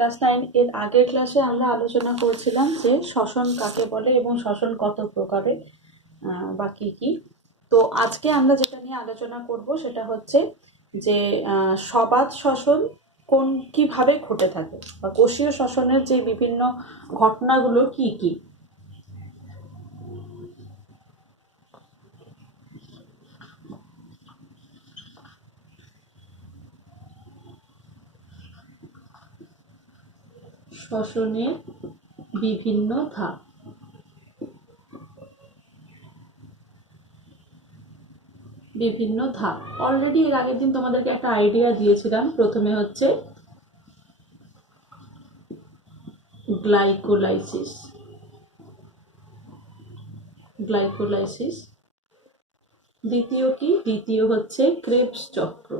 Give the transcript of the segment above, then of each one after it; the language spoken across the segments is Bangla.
ক্লাস 9 এর আগের ক্লাসে আমরা আলোচনা করেছিলাম যে শ্বসন কাকে বলে এবং শ্বসন কত প্রকারের বা কী কী। তো আজকে আমরা যেটা নিয়ে আলোচনা করব সেটা হচ্ছে যে সবাত শ্বসন কিভাবে ঘটে থাকে বা কোষীয় শ্বসনের যে বিভিন্ন ঘটনাগুলো কি কি। শ্বসনের বিভিন্ন ধাপ। অলরেডি এর আগের দিন তোমাদেরকে একটা আইডিয়া দিয়েছিলাম। প্রথমে হচ্ছে গ্লাইকোলাইসিস। দ্বিতীয় হচ্ছে ক্রেবস চক্র।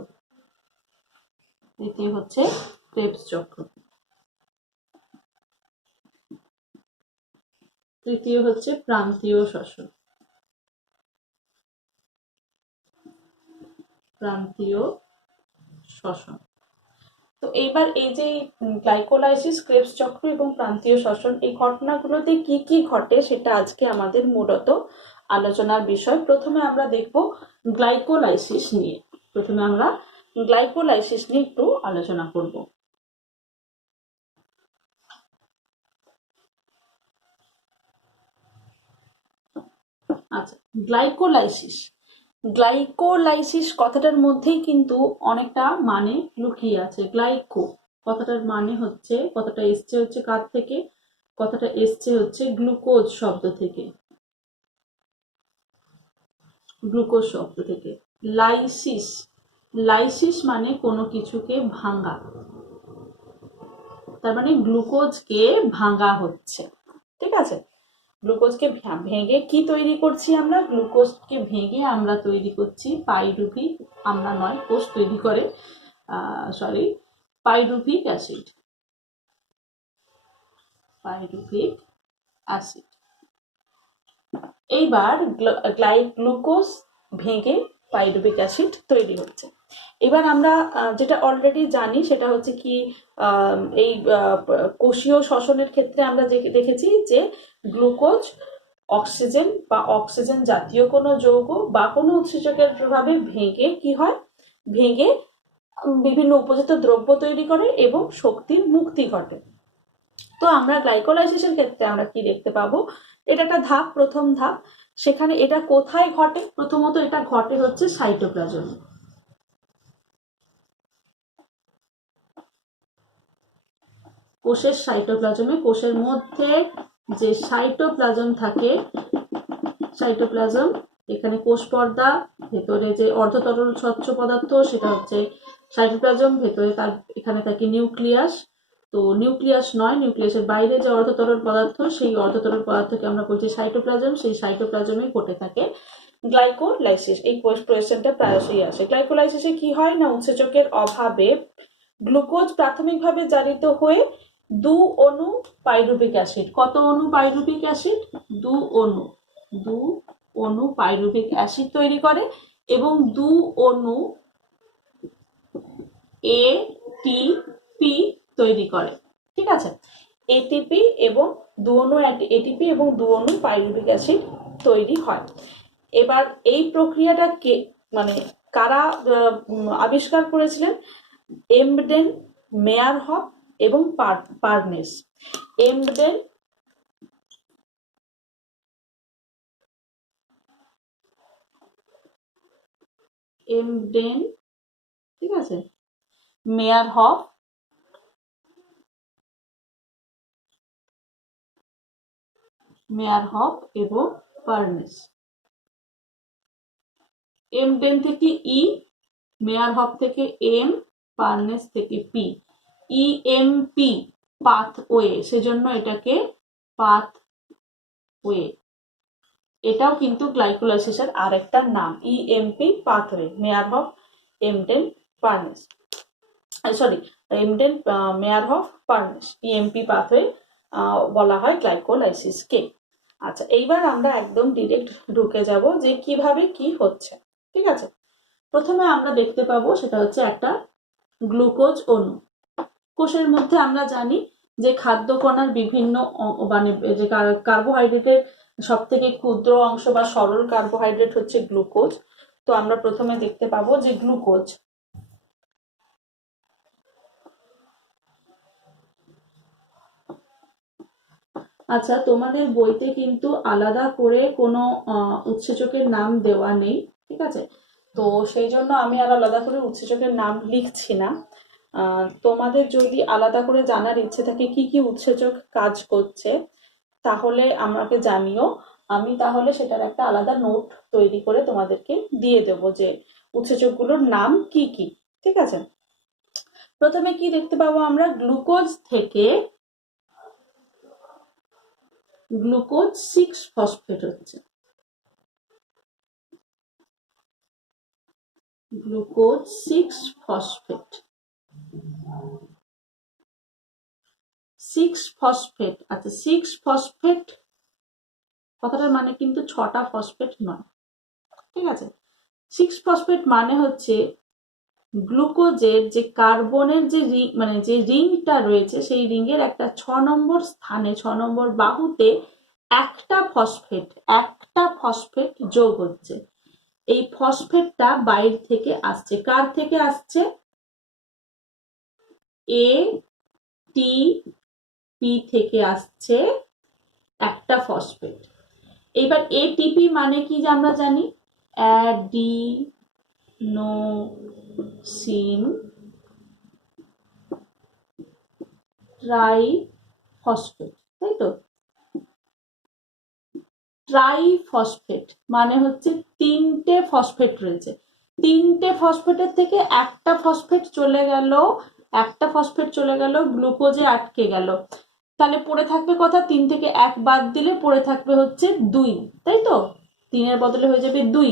তৃতীয় হচ্ছে প্রান্তীয় শ্বসন। তো এইবার এই যে গ্লাইকোলাইসিস, ক্রেবস চক্র এবং প্রান্তীয় শ্বসন, এই ঘটনাগুলোতে কি কি ঘটে সেটা আজকে আমাদের মূলত আলোচনার বিষয়। প্রথমে আমরা দেখব গ্লাইকোলাইসিস নিয়ে। একটু আলোচনা করব। আচ্ছা, গ্লাইকোলাইসিস কথাটার মধ্যেই কিন্তু অনেকটা মানে লুকিয়ে আছে। গ্লাইকো কথাটার মানে হচ্ছে, কথাটা এসছে হচ্ছে কার থেকে? কথাটা এসছে হচ্ছে গ্লুকোজ শব্দ থেকে। লাইসিস মানে কোনো কিছুকে ভাঙা, তার মানে গ্লুকোজকে ভাঙা হচ্ছে। ঠিক আছে, গ্লুকোজকে ভেঙে কি তৈরি করছি আমরা? গ্লুকোজকে ভেঙে আমরা তৈরি করছি পাইরুভিক, আমরা নয়, কোষ তৈরি করে পাইরুভিক অ্যাসিড। এইবার গ্লুকোজ ভেঙে পাইরুভিক অ্যাসিড তৈরি হচ্ছে। এবার আমরা যেটা অলরেডি জানি সেটা হচ্ছে কি, এই কোষীয় শ্বসনের ক্ষেত্রে আমরা দেখেছি যে গ্লুকোজ অক্সিজেন বা অক্সিজেন জাতীয় কোনো যৌগ বা কোনো উৎসেচকের প্রভাবে ভেঙে কি হয়, ভেঙে বিভিন্ন উপজাত দ্রব্য তৈরি করে এবং শক্তির মুক্তি ঘটে। তো আমরা গ্লাইকোলাইসিসের ক্ষেত্রে আমরা কি দেখতে পাবো? এটা একটা ধাপ, প্রথম ধাপ। সেখানে এটা কোথায় ঘটে? প্রথমত এটা ঘটে হচ্ছে সাইটোপ্লাজমে। কোষের সাইটোপ্লাজমে, কোষের মধ্যে যে সাইটোপ্লাজম থাকে, এখানে কোষ পর্দা, ভেতরে যে অর্ধতরল স্বচ্ছ পদার্থ সেটা হচ্ছে সাইটোপ্লাজম, ভেতরে তার এখানে থাকে নিউক্লিয়াস। তো নিউক্লিয়াস নয়, নিউক্লিয়াসের বাইরে যে অর্ধতরল পদার্থ, সেই অর্ধতরল পদার্থকে আমরা বলছি সাইটোপ্লাজম। সেই সাইটোপ্লাজমে ঘটে থাকে গ্লাইকোলাইসিস। এই কোয়েশ্চেনটা প্রায়শই আসে। গ্লাইকোলাইসিসে কি হয় না, উৎসেচকের অভাবে গ্লুকোজ প্রাথমিকভাবে জারিত হয়ে দু অণু পাইরুভিক অ্যাসিড। কত অণু পাইরুভিক অ্যাসিড? দু অণু পাইরুভিক অ্যাসিড তৈরি করে এবং দু অণু এটিপি তৈরি করে। ঠিক আছে, এটিপি এবং দু অণু পাইরুভিক অ্যাসিড তৈরি হয়। এবার এই প্রক্রিয়াটা মানে কারা আবিষ্কার করেছিলেন? এমডেন, মেয়ারহফ এবং পার্নেস। এমডেন, ঠিক আছে, মেয়ারহফ এবং পার্নেস। এমডেন থেকে ই, মেয়ারহফ থেকে এম, পার্নেস থেকে পি। ইএমপি পাথওয়ে, সেজন্য এটাকে পাথওয়ে। এটাও কিন্তু গ্লাইকোলাইসিসের আরেকটা নাম, EMP pathway, Meyerhof Embden Parnas, Embden Meyerhof Parnas, EMP pathway বলা হয় গ্লাইকোলাইসিসকে। আচ্ছা, এইবার আমরা একদম ডিরেক্ট ঢুকে যাব যে কিভাবে কি হচ্ছে। ঠিক আছে, প্রথমে আমরা দেখতে পাবো সেটা হচ্ছে একটা গ্লুকোজ অণু। কোষের মধ্যে আমরা জানি যে খাদ্য কণার বিভিন্ন মানে যে কার্বোহাইড্রেটের সব থেকে ক্ষুদ্র অংশ বা সরল কার্বোহাইড্রেট হচ্ছে গ্লুকোজ। তো আমরা প্রথমে দেখতে পাবো যে গ্লুকোজ, আচ্ছা তোমাদের বইতে কিন্তু আলাদা করে কোনো উৎসেচকের নাম দেওয়া নেই, ঠিক আছে? তো সেই জন্য আমি আর আলাদা করে উৎসেচকের নাম লিখছি না। তোমাদের যদি আলাদা করে জানার ইচ্ছে থাকে কি কি উৎসেচক কাজ করছে তাহলে আমাকে জানিও, আমি তাহলে সেটার একটা আলাদা নোট তৈরি করে তোমাদেরকে দিয়ে দেবো যে উৎসেচকগুলোর নাম কি কি, ঠিক আছে? প্রথমে কি দেখতে পাবো আমরা, গ্লুকোজ থেকে গ্লুকোজ 6-ফসফেট হচ্ছে, গ্লুকোজ 6-ফসফেট, 6-ফসফেট। আচ্ছা 6-ফসফেট কথাটার মানে কিন্তু 6টা ফসফেট নয়, ঠিক আছে? 6-ফসফেট মানে হচ্ছে গ্লুকোজের যে কার্বনের যে মানে যে রিংটা রয়েছে সেই রিংয়ের একটা 6 নম্বর স্থানে 6 নম্বর বাহুতে একটা ফসফেট যোগ হচ্ছে। এই ফসফেটটা বাইরে থেকে আসছে, কার থেকে আসছে? এটিপি থেকে আসছে একটা ফসফেট। এবার এটিপি মানে কি যে আমরা জানি, অ্যাডিনোসিন ট্রাইফসফেট, তাই তো? ট্রাইফসফেট মানে হচ্ছে 3টে ফসফেট রয়েছে, 3টে ফসফেটের থেকে একটা ফসফেট চলে গেল গ্লুকোজে আটকে গেল, তাহলে পড়ে থাকবে কথা, 3 থেকে 1 বাদ দিলে পড়ে থাকবে হচ্ছে 2, তাই তো? 3-এর বদলে হয়ে যাবে 2,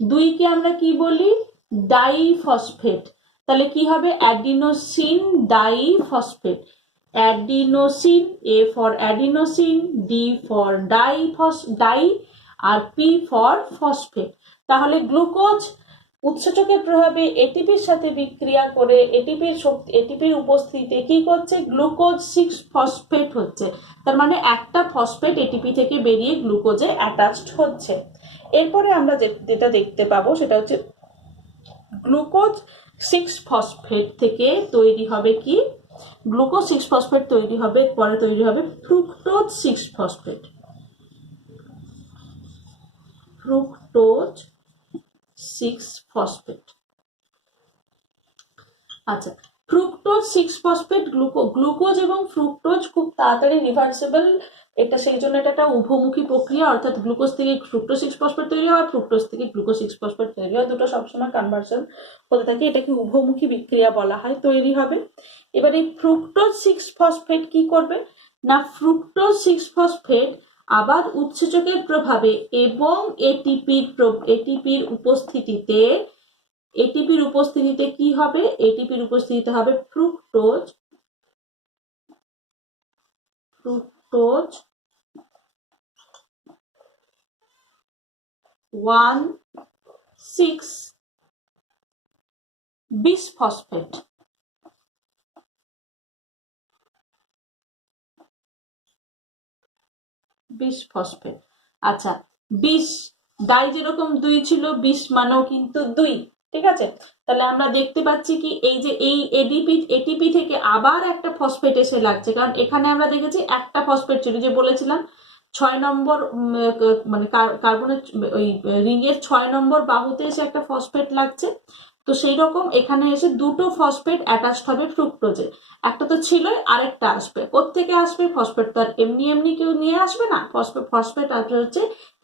2কে আমরা কি বলি? ডাইফসফেট। তাহলে কি হবে? Adenosine diphosphate. Adenosine, A for adenosine, D for di, আর পি ফর ফসফেট। তাহলে গ্লুকোজ উৎসেচকের প্রভাবে এটিপির সাথে বিক্রিয়া করে এটিপির উপস্থিতিতে কি করছে? গ্লুকোজ 6-ফসফেট হচ্ছে, তার মানে একটা ফসফেট এটিপি থেকে বেরিয়ে গ্লুকোজে অ্যাটাচড হচ্ছে। এরপরে আমরা যেটা দেখতে পাবো সেটা হচ্ছে গ্লুকোজ 6-ফসফেট থেকে তৈরি হবে কি? গ্লুকোজ 6-ফসফেট তৈরি হবে, পরে তৈরি হবে ফ্রুক্টোজ 6-ফসফেট, ফ্রুক্টোজ 6-ফসফেট। আচ্ছা ফ্রুক্টোজ 6-ফসফেট, গ্লুকোজ এবং ফ্রুক্টোজ খুব তাড়াতাড়ি রিভার্সিবল, এটা সেই জন্য এটা একটা উভমুখী প্রক্রিয়া, অর্থাৎ গ্লুকোজ থেকে ফ্রুক্টোজ 6-ফসফেট তৈরি হয়, ফ্রুক্টোজ থেকে গ্লুকোজ 6-ফসফেট তৈরি হয়, দুটো সবসময় কনভার্সন হতে থাকে, এটাকে উভমুখী বিক্রিয়া বলা হয়, তৈরি হবে। এবার এই ফ্রুক্টোজ 6-ফসফেট কি করবে না, ফ্রুক্টোজ 6-ফসফেট আবার উৎসেচকের প্রভাবে এবং এটিপির উপস্থিতিতে কি হবে? এটিপির উপস্থিতিতে হবে ফ্রুক্টোজ 1,6-বিসফসফেট। বিসফসফেট। আচ্ছা বিষ, ডাই যেরকম 2 ছিল, বিষ মানেও কিন্তু 2, ঠিক আছে? তাহলে আমরা দেখতে পাচ্ছি কি এই যে এই এটিপি থেকে আবার একটা ফসফেট এসে লাগছে, কারণ এখানে আমরা দেখেছি একটা ফসফেট ছিল, যে বলেছিলাম 6 নম্বর মানে কার্বনের ওই রিংয়ের 6 নম্বর বাহুতে এসে একটা ফসফেট লাগছে, তো সেই রকম এখানে এসে দুটো ফসফেট অ্যাটাচড হবে ফ্রুক্টোজে, একটা তো ছিলই, আরেকটা আসবে। কোত্থেকে আসবে? ফসফেট তো আর এমনি কেউ নিয়ে আসবে না, ফসফেট আসবে হচ্ছে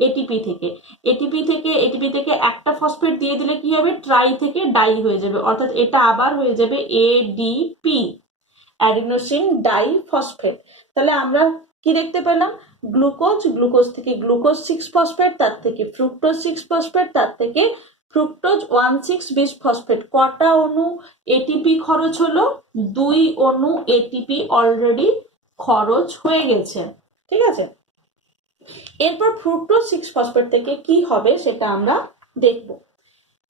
এটিপি থেকে একটা ফসফেট দিয়ে দিলে কি হবে? ট্রাই থেকে ডাই হয়ে যাবে, অর্থাৎ এটা আবার হয়ে যাবে এডিপি, অ্যাডিনোসিন ডাইফসফেট। তাহলে আমরা কি দেখতে পেলাম? গ্লুকোজ থেকে গ্লুকোজ 6-ফসফেট, তার থেকে ফ্রুক্টোজ 6-ফসফেট, তার থেকে ফ্রুক্টোজ 1,6-বিসফসফেট। কটা অণু এটিপি খরচ হলো? 2 অণু এটিপি অলরেডি খরচ হয়ে গেছে, ঠিক আছে? এরপর ফ্রুক্টোজ 6-ফসফেট থেকে কি হবে সেটা আমরা দেখব।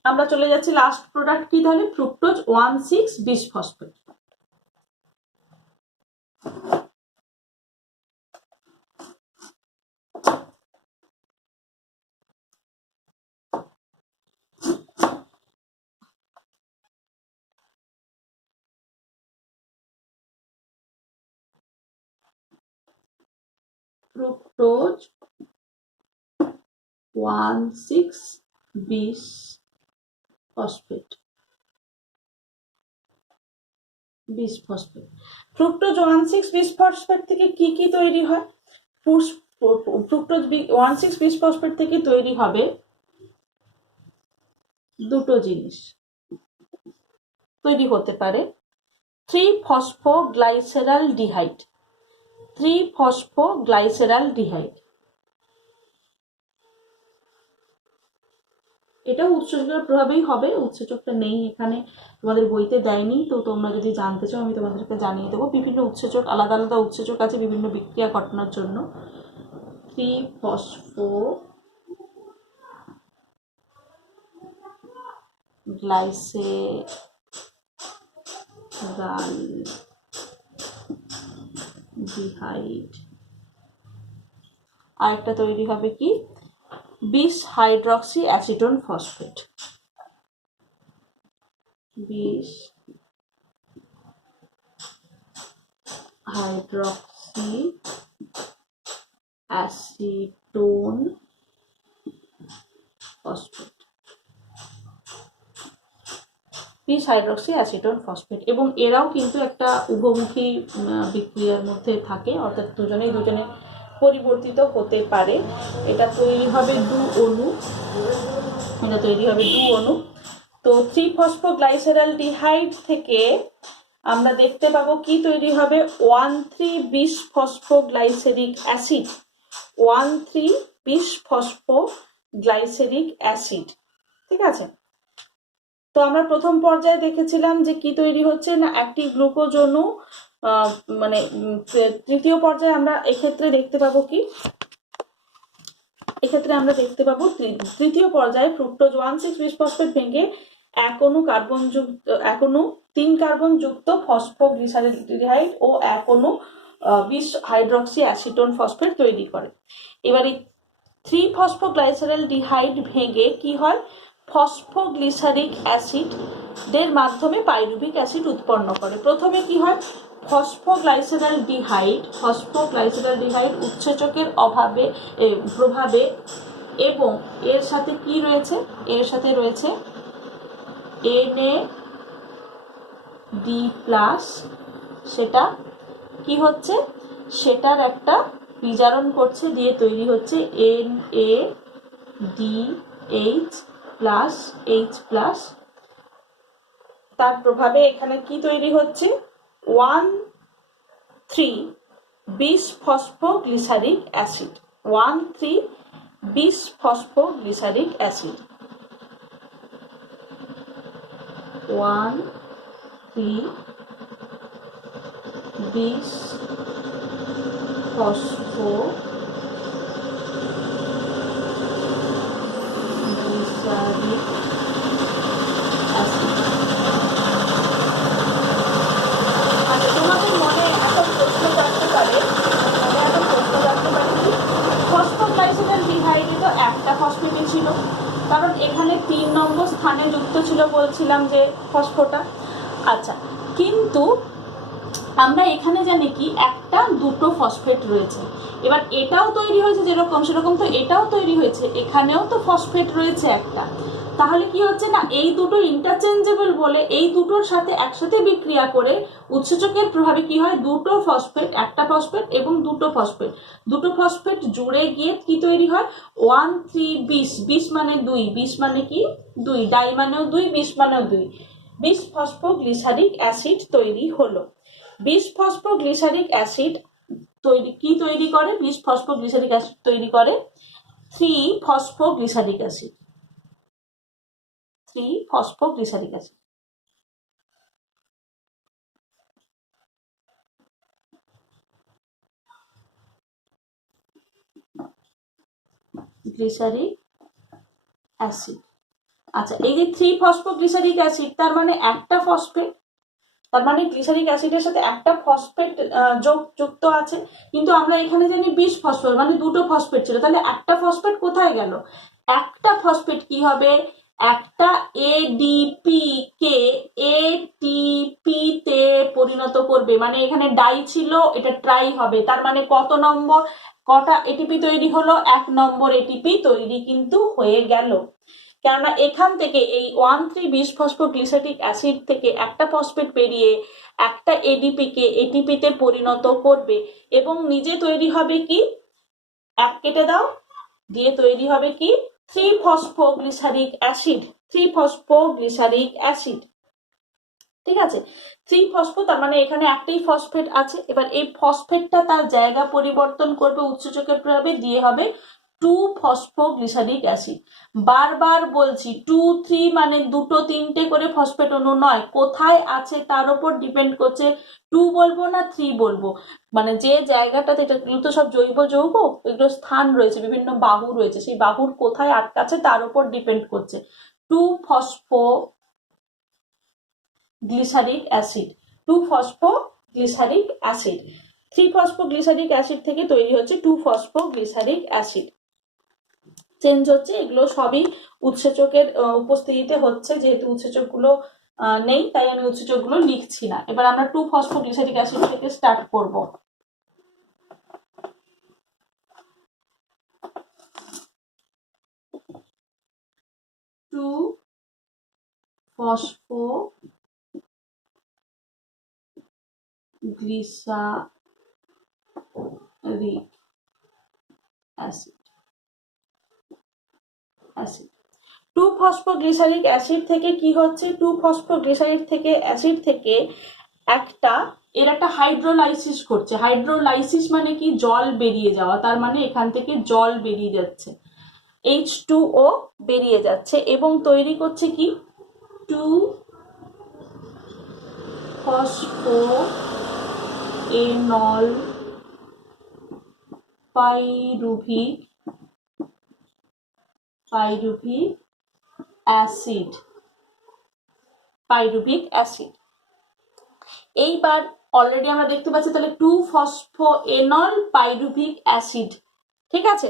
আমরা চলে যাচ্ছি লাস্ট প্রোডাক্ট কি তাহলে? Fructose bisphosphate. Fructose bisphosphate. Fructose bisphosphate থেকে কি কি তৈরি হয়? ফ্রুক্টোজ 1,6-বিশ ফসফেট থেকে তৈরি হবে দুটো জিনিস তৈরি হতে পারে। 3-ফসফোগ্লাইসেরালডিহাইড। 3-ফসফোগ্লাইসেরালডিহাইড এটাও উৎসেচকের প্রভাবেই হবে। উৎসেচকটা নেই এখানে, তোমাদের বইতে দেয়নি, তো তোমরা যদি জানতে চাও আমি তোমাদেরকে জানিয়ে দেবো। বিভিন্ন উৎসেচক, আলাদা আলাদা উৎসেচক আছে বিভিন্ন বিক্রিয়া ঘটানোর জন্য। 3-ফসফোগ্লাইসেরালডিহাইড। আরেকটা তৈরি হবে কি? Dihydroxy acetone phosphate. Dihydroxy acetone phosphate. Dihydroxy acetone phosphate. এবং এরাও কিন্তু একটা উভমুখী বিক্রিয়ার মধ্যে থাকে, অর্থাৎ দুজনে পরিবর্তিত হতে পারে। এটা তৈরি হবে দু অণু। তো 3-ফসফোগ্লাইসেরালডিহাইড থেকে আমরা দেখতে পাবো কি তৈরি হবে? 1,3-বিশ-ফসফোগ্লাইসেরিক অ্যাসিড। 1,3-বিশ-ফসফোগ্লাইসেরিক অ্যাসিড, ঠিক আছে। তো আমরা প্রথম পর্যায়ে দেখেছিলাম যে কি তৈরি হচ্ছে না, একটি গ্লুকোজ অণু। মানে তৃতীয় পর্যায়ে আমরা এক্ষেত্রে দেখতে পাবো কি? এক্ষেত্রে আমরা দেখতে পাবো তৃতীয় পর্যায়ে ফ্রুক্টোজ 1,6-বিশ ফসফেট ভেঙে এক অণু 3 কার্বন যুক্ত ফসফোগ্লিসারিডিহাইড ও এক অণু 20-হাইড্রক্সি অ্যাসিটোন ফসফেট তৈরি করে। এবার এই 3-ফসফোগ্লাইসেরালডিহাইড ভেঙে কি হয়? ফসফোগ্লিসারিক অ্যাসিডের মাধ্যমে পাইরুভিক অ্যাসিড উৎপন্ন করে। প্রথমে কি হয়? ফসফোগ্লাইসেরালডিহাইড উৎসেচকের প্রভাবে এবং এর সাথে কি রয়েছে? এর সাথে রয়েছে NAD+। সেটা কি হচ্ছে? সেটার একটা বিজারণ করছে, দিয়ে তৈরি হচ্ছে NADH+H+। তার প্রভাবে এখানে কি তৈরি হচ্ছে? 1,3-বিশ-ফসফোগ্লিসারিক অ্যাসিড। 1,3-বিশ-ফসফোগ্লিসারিক অ্যাসিড। 1,3-বিশ-ফসফোগ্লিসারিক অ্যাসিড। আচ্ছা, তোমাদের মনে এখন প্রশ্ন জানতে পারে কি ফসফোগ্লাইসেরালডিহাইডে তো একটা ফসফেটই ছিল, কারণ এখানে 3 নম্বর স্থানে যুক্ত ছিল বলছিলাম যে ফসফোটা। আচ্ছা, কিন্তু আমরা এখানে জানি কি একটা দুটো ফসফেট রয়েছে। এবার এটাও তৈরি হয়েছে যেরকম সেরকম, তো এটাও তৈরি হয়েছে, এখানেও তো ফসফেট রয়েছে একটা। তাহলে কি হচ্ছে না, এই দুটো ইন্টারচেঞ্জেবল বলে এই দুটোর সাথে একসাথে বিক্রিয়া করে উৎসেচকের প্রভাবে কি হয়? দুটো ফসফেট, একটা ফসফেট এবং দুটো ফসফেট জুড়ে গিয়ে কি তৈরি হয়? 1,3-বিশ। বিশ মানে 2, বিশ মানে কি? 2, ডাই মানেও 2, বিশ মানেও 2, 20-ফসফোগ্লিসারিক অ্যাসিড তৈরি হলো। 20-ফসফোগ্লিসারিক অ্যাসিড কি তৈরি করে? 20-ফসফোগ্লিসারিক অ্যাসিড তৈরি করে 3-ফসফোগ্লিসারিক অ্যাসিড। 3-ফসফোগ্লিসারিক অ্যাসিড। Glyceric acid. আচ্ছা, এই যে 3-ফসফোগ্লিসারিক অ্যাসিড, তার মানে একটা ফসফেট, তার মানে গ্লিসারিক অ্যাসিডের সাথে একটা ফসফেট যুক্ত আছে। কিন্তু আমরা এখানে জানি 20 ফসফেট, মানে দুটো ফসফেট ছিল, তাহলে একটা ফসফেট কোথায় গেল? একটা ফসফেট কি হবে? একটা এডিপি কে এটিপি তে পরিণত করবে, মানে এখানে ডাই ছিল, এটা ট্রাই হবে। তার মানে কত নম্বর? কটা এটিপি তৈরি হলো? 1 নম্বর এটিপি তৈরি কিন্তু হয়ে গেল। কেননা এখান থেকে এই 1,3-বিসফসফোগ্লিসারিক অ্যাসিড থেকে একটা ফসফেট বেরিয়ে একটা এডিপিকে এটিপিতে পরিণত করবে এবং নিজে তৈরি হবে কি, এক কেটে দাও, দিয়ে তৈরি হবে কি 3-ফসফোগ্লিসারিক অ্যাসিড। 3-ফসফোগ্লিসারিক অ্যাসিড, ঠিক আছে। 3-ফসফো, তার মানে এখানে একটাই ফসফেট আছে। এবার এই ফসফেটটা তার জায়গা পরিবর্তন করবে উৎসেচকের প্রভাবে, দিয়ে হবে 2-ফসফোগ্লিসারিক অ্যাসিড। বারবার বলছি 2, 3 মানে দুটো তিনটে করে ফসফেট অণু নয়, কোথায় আছে তার উপর ডিপেন্ড করছে 2 বলবো না 3 বলবো। মানে যে জায়গাটাতে, এগুলো তো সব জৈব যৌগ, এগুলো স্থান রয়েছে, বিভিন্ন বাহু রয়েছে, সেই বাহুর কোথায় আটকাচ্ছে তার উপর ডিপেন্ড করছে। 2-ফসফোগ্লিসারিক অ্যাসিড, 2-ফসফোগ্লিসারিক অ্যাসিড। 3-ফসফোগ্লিসারিক অ্যাসিড থেকে তৈরি হচ্ছে 2-ফসফোগ্লিসারিক অ্যাসিড। চেঞ্জ হচ্ছে, এগুলো সবই উৎসেচকের উপস্থিতিতে হচ্ছে। যেহেতু উৎসেচকগুলো নেই তাই আমি উৎসেচকগুলো লিখছি না। এবার আমরা 2-ফসফোগ্লিসারিক অ্যাসিড থেকে স্টার্ট করব। 2-ফসফোগ্লিসারিক অ্যাসিড। 2-ফসফোগ্লিসারিক অ্যাসিড থেকে কি হচ্ছে, 2-ফসফোগ্লিসারিক থেকে অ্যাসিড থেকে এর একটা হাইড্রোলাইসিস করছে। হাইড্রোলাইসিস মানে কি, জল বেরিয়ে যাওয়া, তার মানে এখান থেকে জল বেরিয়ে যাচ্ছে, H2O বেরিয়ে যাচ্ছে এবং তৈরি করছে কি 2-ফসফোএনল পাইরুভিক অ্যাসিড। এইবার অলরেডি আমরা দেখতে পাচ্ছি তাহলে 2-ফসফোএনল পাইরুভিক অ্যাসিড, ঠিক আছে।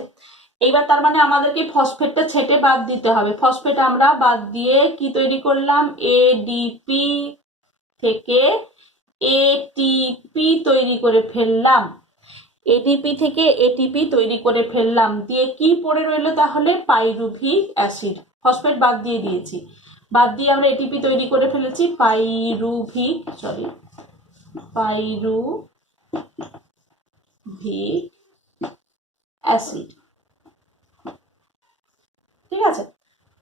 এইবার তার মানে আমাদেরকে ফসফেটটা ছেটে বাদ দিতে হবে। ফসফেট আমরা বাদ দিয়ে কি তৈরি করলাম, এডিপি থেকে এটিপি তৈরি করে ফেললাম। এডিপি থেকে এটিপি তৈরি করে ফেললাম, দিয়ে কি পড়ে রইলো তাহলে, পাইরুভিক অ্যাসিড। ফসফেট বাদ দিয়ে দিয়েছি, বাদ দিয়ে আমরা এটিপি তৈরি করে ফেলেছি, পাইরুভিক অ্যাসিড, ঠিক আছে।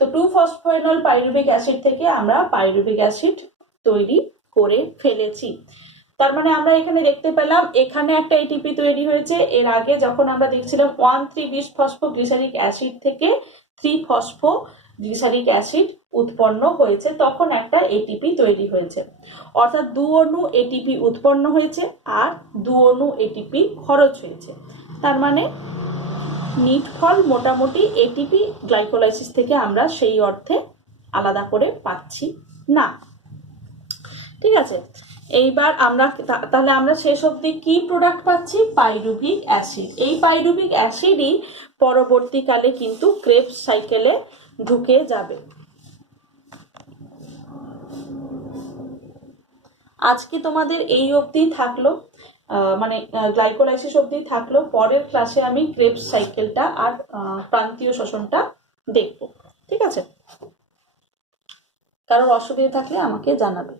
তো 2-ফসফোএনল পাইরুভিক অ্যাসিড থেকে আমরা পাইরুভিক অ্যাসিড তৈরি করে ফেলেছি। তার মানে আমরা এখানে দেখতে পেলাম এখানে একটা এটিপি তৈরি হয়েছে। এর আগে যখন আমরা দেখছিলাম 1,3-বিসফসফোগ্লিসারিক অ্যাসিড থেকে 3-ফসফোগ্লিসারিক অ্যাসিড উৎপন্ন হয়েছে, তখন একটা এটিপি তৈরি হয়েছে। অর্থাৎ 2 অণু এটিপি উৎপন্ন হয়েছে আর 2 অণু এটিপি খরচ হয়েছে। তার মানে নিটফল মোটামুটি এটিপি গ্লাইকোলাইসিস থেকে আমরা সেই অর্থে আলাদা করে পাচ্ছি না, ঠিক আছে। এইবার তাহলে আমরা শেষ অবধি কি প্রোডাক্ট পাচ্ছি, পাইরুভিক অ্যাসিড। এই পাইরুভিক অ্যাসিডই পরবর্তীকালে কিন্তু ক্রেবস সাইকেলে ঢুকে যাবে। আজকে তোমাদের এই অবধি থাকলো, মানে গ্লাইকোলাইসিস অবধি থাকলো। পরের ক্লাসে আমি ক্রেবস সাইকেলটা আর প্রান্তীয় শ্বসনটা দেখব, ঠিক আছে। কারোর অসুবিধা থাকলে আমাকে জানাবে।